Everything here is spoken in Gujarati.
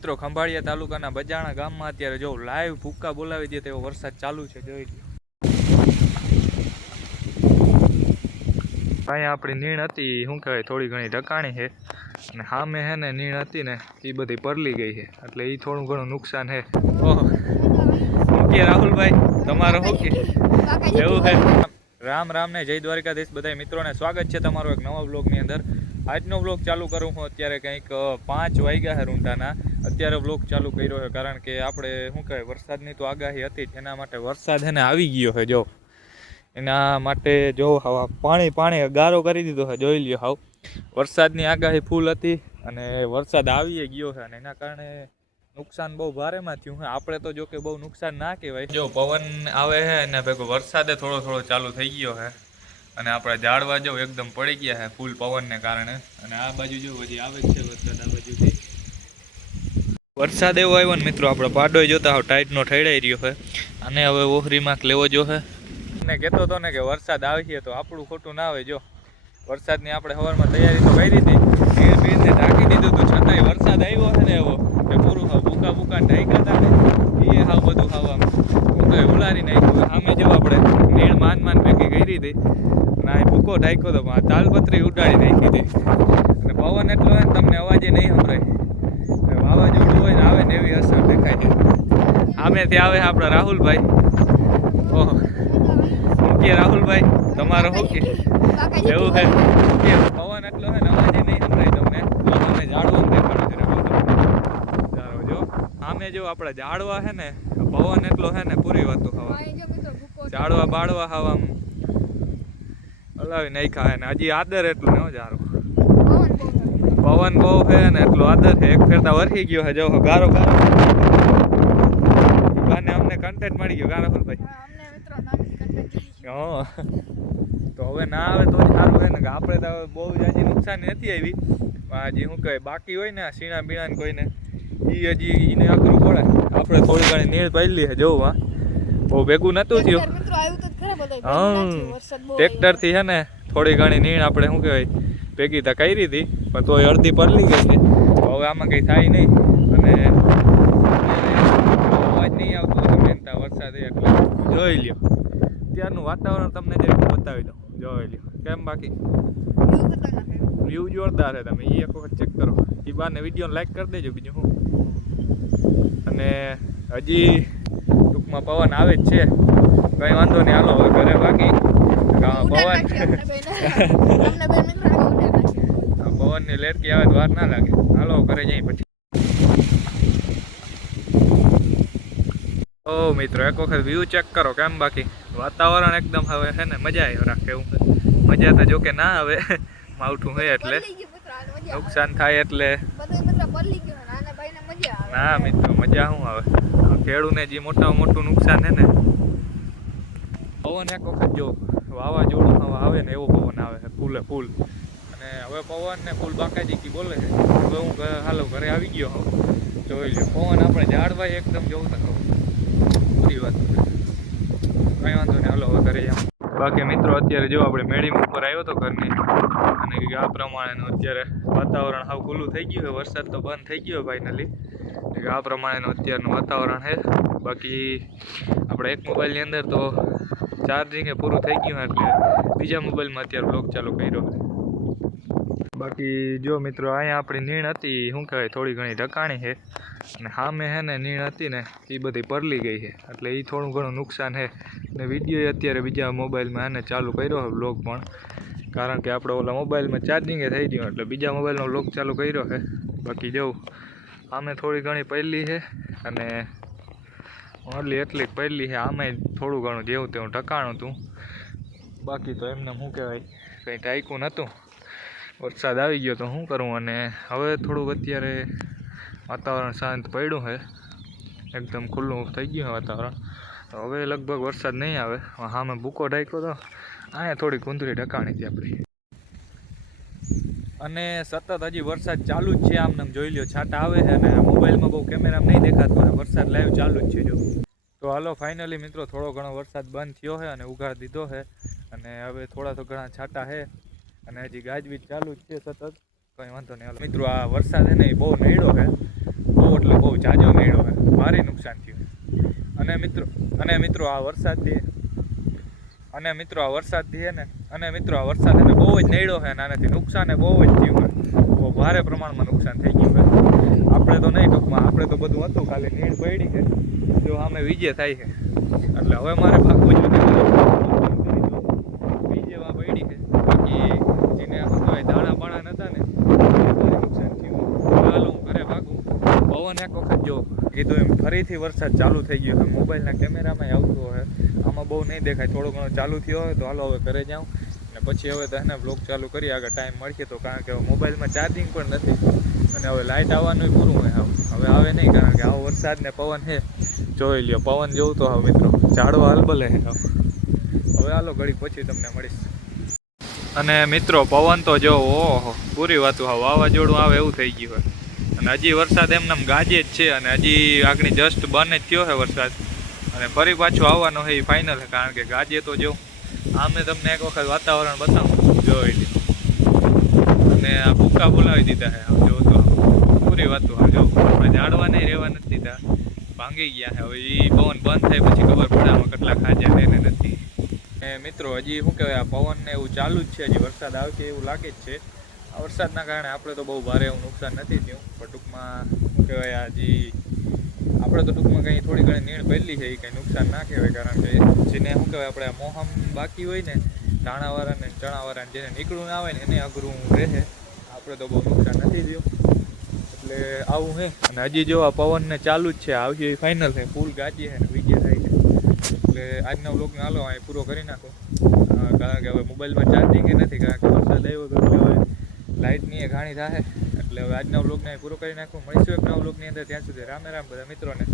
મિત્રો ખંભાળિયા તાલુકાના બજાણા ગામમાં અત્યારે જો લાઈવ ભૂક્કા બોલાવી દે તેવો વરસાદ ચાલુ છે. જોઈ લો અહીંયા આપણી નીણ હતી શું કહેવાય થોડી ઘણી ઢકાણી છે અને સામે હે ને નીણ હતી ને એ બધી પરલી ગઈ છે એટલે એ થોડું ઘણું નુકસાન છે. ઓહો ઓકે રાહુલભાઈ તમારો ઓકે એવું છે. રામ રામ ને જય દ્વારકાધીશ બધા મિત્રોને સ્વાગત છે તમારો એક નવા બ્લોગની અંદર. આજનો બ્લોગ ચાલુ કરું હું અત્યારે કંઈક 5 વાગ્યા છે રૂંટાના. અત્યારે બ્લોગ ચાલુ કર્યો છે કારણ કે આપણે શું કહેવાય વરસાદની તો આગાહી હતી જ એના માટે વરસાદ છે ને આવી ગયો છે. જો એના માટે જો હવા પાણી ગારો કરી દીધો છે. જોઈ લ્યો હાવ વરસાદની આગાહી ફૂલ હતી અને વરસાદ આવી ગયો છે અને એના કારણે નુકસાન બહુ ભારેમાં થયું છે. આપણે તો જો કે બહુ નુકસાન ના કહેવાય. જો પવન આવે છે અને ભેગો વરસાદે થોડો ચાલુ થઈ ગયો છે અને આપણે ઝાડવા જો એકદમ પડી ગયા છે ફૂલ પવનને કારણે. અને આ બાજુ જો હજી આવે જ છે વરસાદ આ બાજુથી. વરસાદ એવો આવ્યો ને મિત્રો આપણે પાડોય જોતા હોવ ટાઈટનો ઠેડાઈ રહ્યો છે અને હવે ઓહરીમાં લેવો જો છે. મને કહેતો હતો ને કે વરસાદ આવીએ તો આપણું ખોટું ના આવે. જો વરસાદની આપણે સવારમાં તૈયારી તો કરી હતી, નીર બીરને ઢાંકી દીધું હતું, છતાંય વરસાદ આવ્યો છે ને એવો કે પૂરું હાવ ભૂકા ઢાંક્યા હતા ને એ હાવ બધું હાવ આમ હું તો ઉલારી નાખ્યું. સામે જો આપણે નીણ માન ભેગી કરી હતી ના એ ભૂકો ઢાંક્યો હતો, તાલપત્રી ઉડાડી નાખી હતી અને પવન એટલો હોય ને તમને અવાજે નહીં સંભળાય. વાવાઝોડું હોય ને આવે ને એવી અસર દેખાય છે. સામેથી આવે આપણા રાહુલભાઈ. ઓહો ઓકે રાહુલભાઈ તમારો ઓકે એવું છે. પવન એટલો છે ને અવાજે નહીં સંભળાય તમને. તો તમે ઝાડવા દેખાડો જરા જો સામે જો આપણા ઝાડવા છે ને પવન એટલો છે ને પૂરી વાતો હવા ઝાડવા બાળવા હવા હલાવી નાખ્યા ને હજી આદર એટલું ને ઝાડવા પવન બહુ છે ને એટલો આદર છે. એક ફેરતા વરસી ગયો છે. જો ગારો અને અમને કન્ટેન્ટ મળી ગયો રાહુલભાઈ. હા તો હવે ના આવે તો સારું છે ને કે આપણે તો બહુ હજી નુકસાની નથી આવી. હજી શું કહે બાકી હોય ને સીણા બીણા કોઈને એ હજી એને અઘરું પડે. આપણે થોડી ઘણી નીળ પાડી છે જોવું. હા બહુ ભેગું નહોતું થયું. હા ટ્રેક્ટરથી છે ને થોડી ઘણી નીણ આપણે શું કહેવાય ભેગી તો કરી હતી પણ તોય અડધી પરલી ગઈ છે. હવે આમાં કંઈ થાય નહીં અને અવાજ નહીં આવતો વરસાદ એટલે જોઈ લ્યો. ત્યારનું વાતાવરણ તમને જે બતાવી દઉં જોઈ લ્યો કેમ. બાકી વ્યૂ જોરદાર છે. તમે એ એક વખત ચેક કરો. એ બારને વિડીયોને લાઈક કરી દેજો બીજું શું. અને હજી ટૂંકમાં પવન આવે જ છે કંઈ વાંધો નહીં. હાલો હવે ઘરે બાકી પવનની લેરકી આવે તો વાર ના લાગે. હાલો ઘરે જઈ પછી. ઓ મિત્રો એક વખત વ્યૂ ચેક કરો કેમ. બાકી વાતાવરણ એકદમ હવે છે ને મજા આવી રાખે એવું. મજા તો જોકે ના આવે માવઠું હોય એટલે નુકસાન થાય એટલે ના મિત્રો મજા શું આવે. ખેડૂને જે મોટું નુકસાન છે ને પવન એક વખત જો વાવાઝોડું આવે ને એવો પવન આવે છે ફૂલ. અને હવે પવન ને ફૂલ બાકાજી બોલે છે. હવે હું હાલો ઘરે આવી ગયો હું જોઈ લો. પવન આપણે ઝાડવાય એકદમ જોતા કહું પૂરી વાત કંઈ વાંધો નહીં. હાલો હવે ઘરે જાઉં. બાકી મિત્રો અત્યારે જો આપણે મેળી ઉપર આવ્યો હતો ઘરની અને આ પ્રમાણેનું અત્યારે વાતાવરણ હાવ ખુલ્લું થઈ ગયું છે. વરસાદ તો બંધ થઈ ગયો ફાઇનલી. આ પ્રમાણેનું અત્યારનું વાતાવરણ છે. બાકી આપણે એક મોબાઈલની અંદર તો ચાર્જિંગ એ પૂરું થઈ ગયું એટલે બીજા મોબાઈલમાં અત્યારે બ્લોગ ચાલુ કર્યો. બાકી જો મિત્રો અહીંયા આપણી નીણ હતી શું કહેવાય થોડી ઘણી ઢકાણી છે અને સામે છે ને નીણ હતી ને એ બધી પરલી ગઈ છે એટલે એ થોડું ઘણું નુકસાન છે. ને વિડીયો અત્યારે બીજા મોબાઈલમાં એને ચાલુ કર્યો છે બ્લોગ પણ કારણ કે આપણે ઓલા મોબાઈલમાં ચાર્જિંગે થઈ ગયું એટલે બીજા મોબાઈલનો બ્લોગ ચાલુ કર્યો છે. બાકી જવું આમે થોડી ઘણી પહેલી છે અને એટલી પહેલી છે. આમે થોડું ઘણું જેવું તેવું ઢકાણું હતું. બાકી તો એમને શું કહેવાય કંઈ ટાઈકું નહોતું. વરસાદ આવી ગયો તો શું કરવું. અને હવે થોડુંક અત્યારે વાતાવરણ શાંત પડ્યું છે એકદમ ખુલ્લું થઈ ગયું છે વાતાવરણ. હવે લગભગ વરસાદ નહીં આવે. સામે ભૂકો ઢાંક્યો તો અહીંયા થોડી કુંદરી ઢકાણી હતી આપણી અને સતત હજી વરસાદ ચાલુ જ છે. આમ જોઈ લ્યો છાંટા આવે છે અને મોબાઈલમાં બહુ કેમેરામાં નહીં દેખાતું અને વરસાદ લાઈવ ચાલુ જ છે. જો તો હાલો ફાઇનલી મિત્રો થોડો ઘણો વરસાદ બંધ થયો છે અને ઉઘાડ દીધો છે અને હવે થોડા તો ઘણા છાંટા છે અને હજી ગાજવીજ ચાલુ જ છે સતત. કંઈ વાંધો નહીં. હાલો મિત્રો આ વરસાદ છે ને એ બહુ નડ્યો છે બહુ એટલે ભારે નુકસાન થયું. અને મિત્રો આ વરસાદથી હે ને બહુ જ નડ્યો છે અને આનાથી નુકસાન બહુ જ થયું છે. બહુ ભારે પ્રમાણમાં નુકસાન થઈ ગયું છે. આપણે તો નહીં, ટૂંકમાં આપણે તો બધું હતું, ખાલી નીણ પડી છે જો સામે વીજે થાય છે. એટલે હવે મારે ભાગવું જોઈએ, વીજેવા પડી છે. બાકી જેને દાણા બાણા નતા ને નુકસાન થયું. હાલ હું ઘરે ભાગું. પવન એક વખત જો કીધું એમ ફરીથી વરસાદ ચાલુ થઈ ગયો છે. મોબાઈલના કેમેરામાં આવતો હોય, આમાં બહુ નહીં દેખાય. થોડો ઘણો ચાલુ થયો હોય તો હાલો હવે ઘરે જાઉં અને પછી હવે તને બ્લોગ ચાલુ કરી આગળ ટાઈમ મળશે તો. કારણ કે હવે મોબાઈલમાં ચાર્જિંગ પણ નથી અને હવે લાઇટ આવવાનું પૂરું હોય. હવે આવે નહીં, કારણ કે આવો વરસાદ ને પવન છે. જોઈ લ્યો પવન જોવું તો હવે મિત્રો ઝાડવા હલબલે છે. હવે હાલો ઘડી પછી તમને મળીશ. અને મિત્રો પવન તો જો ઓહો પૂરી વાતું હા વાવાઝોડું આવે એવું થઈ ગયું હોય. અને હજી વરસાદ એમને ગાજે જ છે અને હજી આગળ જસ્ટ બંધ જ થયો છે વરસાદ. અને ફરી પાછું આવવાનો છે એ ફાઇનલ છે, કારણ કે ગાજે તો જો આમે તમને એક વખત વાતાવરણ બતાવું જોઈ લે. અને આ ભૂકા બોલાવી દીધા છે જો તો પૂરી વાતું હા જો ઝાડવા નહીં રહેવા નથી દીધા, ભાંગી ગયા છે. હવે એ પવન બંધ થાય પછી ખબર પડે આમાં કેટલા ખાજા રહે ને નથી. મિત્રો હજી શું કહેવાય, આ પવન ને એવું ચાલુ જ છે, હજી વરસાદ આવશે એવું લાગે જ છે. આ વરસાદના કારણે આપણે તો બહુ ભારે એવું નુકસાન નથી થયું, પણ ટૂંકમાં શું કહેવાય હજી આપણે તો ટૂંકમાં કંઈ થોડી ઘણી નીણ પહેલી છે એ કંઈ નુકસાન ના કહેવાય. કારણ કે જેને શું કહેવાય આપણે મોહમ બાકી હોય ને ધાણાવાળાને ચણાવાળાને જેને નીકળવું ના આવે ને એને અઘરું રહે. આપણે તો બહુ નુકસાન નથી થયું. એટલે આવું છે. અને હજી જો આ પવન ને ચાલુ જ છે, આવશે એ ફાઇનલ છે. ફૂલ ગાજી છે ને વીજે થાય છે. એટલે આજના વ્લોગને હાલો અહીં પૂરો કરી નાખો, કારણ કે હવે મોબાઈલમાં ચાર્જિંગ નથી. કારણ કે વરસાદ આવ્યો તો હવે લાઇટની એ ઘાણી થાય. એટલે હવે આજના વ્લોગને પૂરો કરી નાખું. મળીશું એક નવા વ્લોગની અંદર. ત્યાં સુધી રામે રામ બધા મિત્રોને.